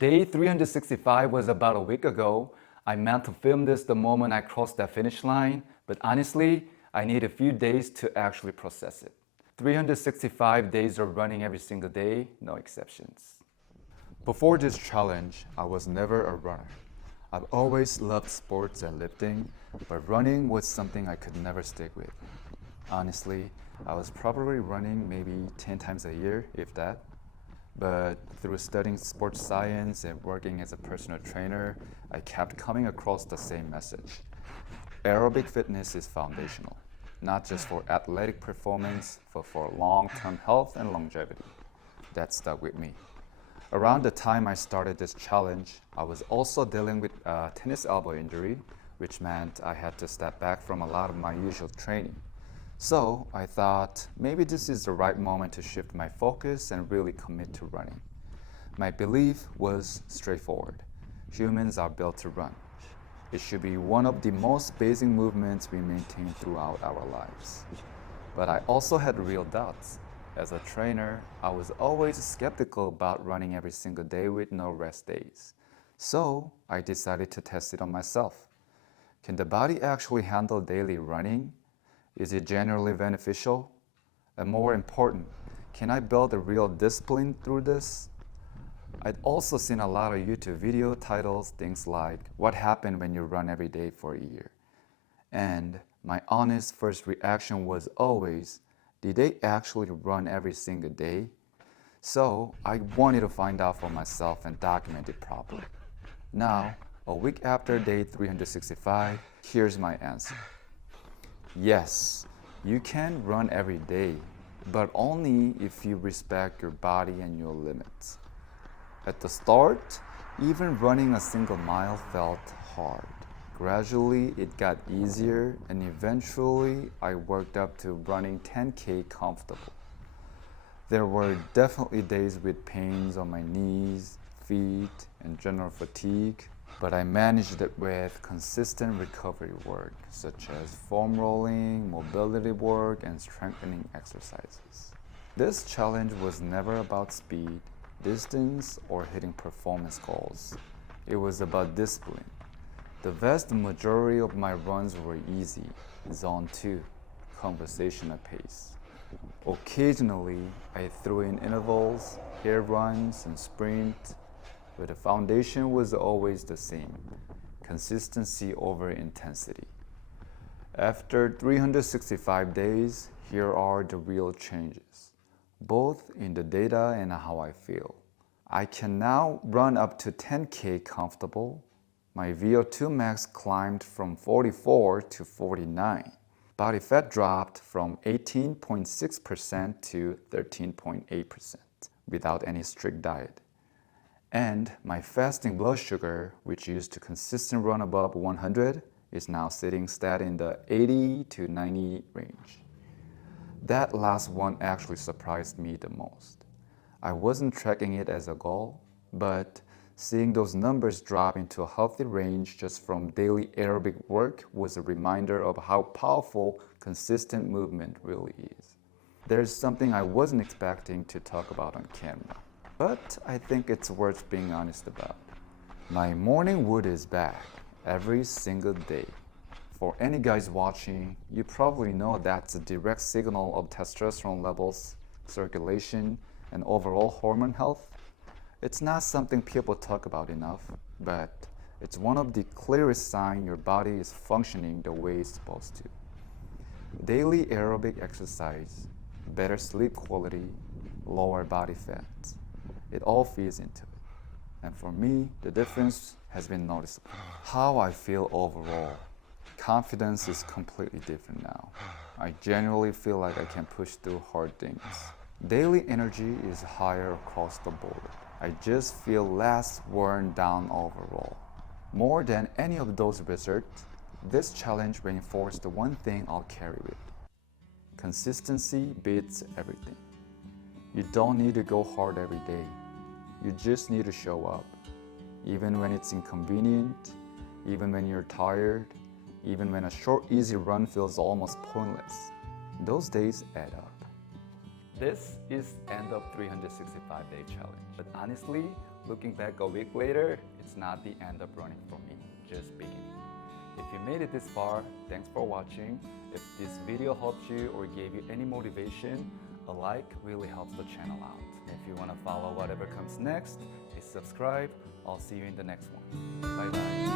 Day 365 was about a week ago. I meant to film this the moment I crossed that finish line, but honestly, I need a few days to actually process it. 365 days of running every single day, no exceptions. Before this challenge, I was never a runner. I've always loved sports and lifting, but running was something I could never stick with. Honestly, I was probably running maybe 10 times a year, if that. But through studying sports science and working as a personal trainer, I kept coming across the same message. Aerobic fitness is foundational, not just for athletic performance, but for long-term health and longevity. That stuck with me. Around the time I started this challenge, I was also dealing with a tennis elbow injury, which meant I had to step back from a lot of my usual training. So I thought maybe this is the right moment to shift my focus and really commit to running. My belief was straightforward. Humans are built to run. It should be one of the most basic movements we maintain throughout our lives. But I also had real doubts. As a trainer, I was always skeptical about running every single day with no rest days. So I decided to test it on myself. Can the body actually handle daily running? Is it generally beneficial? And more important, can I build a real discipline through this? I'd also seen a lot of YouTube video titles, things like, "What happened when you run every day for a year?" And my honest first reaction was always, did they actually run every single day? So I wanted to find out for myself and document it properly. Now, a week after day 365, here's my answer. Yes, you can run every day, but only if you respect your body and your limits. At the start, even running a single mile felt hard. Gradually, it got easier, and eventually, I worked up to running 10K comfortable. There were definitely days with pains on my knees, feet, and general fatigue, but I managed it with consistent recovery work, such as foam rolling, mobility work, and strengthening exercises. This challenge was never about speed, distance, or hitting performance goals. It was about discipline. The vast majority of my runs were easy, zone 2, conversational pace. Occasionally, I threw in intervals, air runs, and sprint, but the foundation was always the same, consistency over intensity. After 365 days, here are the real changes, both in the data and how I feel. I can now run up to 10K comfortable. My VO2 Max climbed from 44 to 49. Body fat dropped from 18.6% to 13.8% without any strict diet. And my fasting blood sugar, which used to consistently run above 100, is now sitting steady in the 80 to 90 range. That last one actually surprised me the most. I wasn't tracking it as a goal, but seeing those numbers drop into a healthy range just from daily aerobic work was a reminder of how powerful consistent movement really is. There's something I wasn't expecting to talk about on camera, but I think it's worth being honest about. My morning wood is back every single day. For any guys watching, you probably know that's a direct signal of testosterone levels, circulation, and overall hormone health. It's not something people talk about enough, but it's one of the clearest signs your body is functioning the way it's supposed to. Daily aerobic exercise, better sleep quality, lower body fat. It all feeds into it. And for me, the difference has been noticeable. How I feel overall. Confidence is completely different now. I genuinely feel like I can push through hard things. Daily energy is higher across the board. I just feel less worn down overall. More than any of those results, this challenge reinforced the one thing I'll carry with. Consistency beats everything. You don't need to go hard every day. You just need to show up. Even when it's inconvenient, even when you're tired, even when a short, easy run feels almost pointless. Those days add up. This is end of 365-day challenge. But honestly, Looking back a week later, it's not the end of running for me, just beginning. If you made it this far, thanks for watching. If this video helped you or gave you any motivation, a like really helps the channel out. If you want to follow whatever comes next, hit subscribe. I'll see you in the next one. Bye bye.